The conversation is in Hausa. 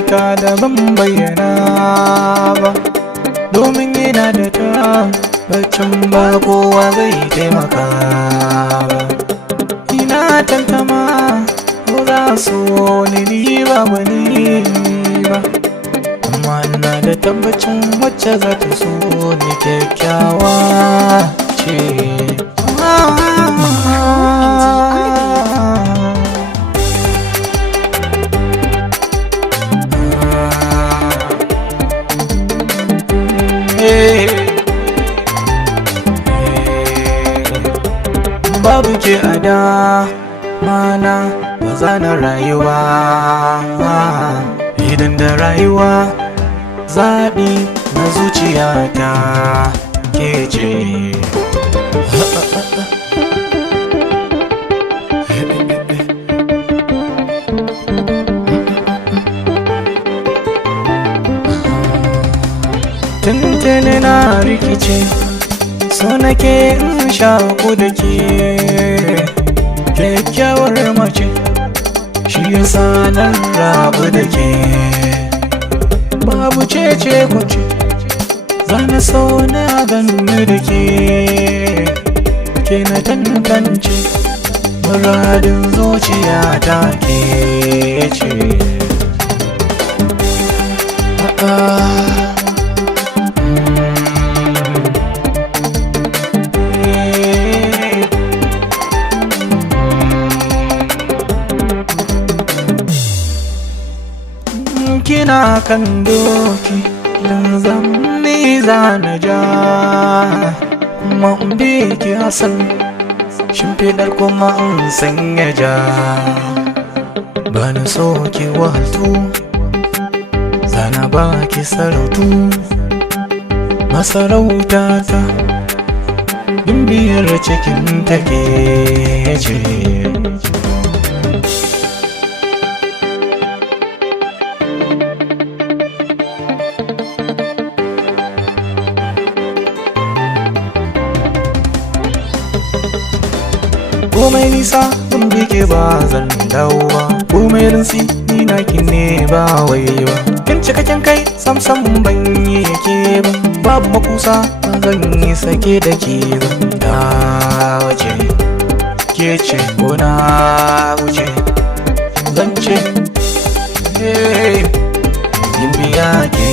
zuciyata da ban bayyana ba, domin yana da tabbacin ba kowa zai taimaka ba. Ina tantama ko za su ni ba wani ba, amma ina da tabbacin wacce za ta so ni kyakkyawa ce. Babu ke a da mana ba za na rayuwa, idan da rayuwa zaɓi na zuciyata ke ce. Tuntuni na rikice, so nake in shaku da ke kyakkyawar mace, shi yasa nan rabu da ke. Babu cece kuce, zana so na ganni da ke na tantance, muradin zuciya ta ke ce. Kina kan doki dan zamni zana ja, kuma in bi ki hasan shimfiɗar kuma in sanya ja. Bana so ki wahaltu, zana ba ki sarautu, masarauta ta dimbiyar cikin take ce. Komai nisa in bike ba zan dawo ba, komai rinsi ni naki ne ba wai ba. Kin cikakken kai samsam ban yi yake ba, babu makusa ba zan yi sake da ke zan dawace. Ke ce ko na wuce zan ce yin biya ke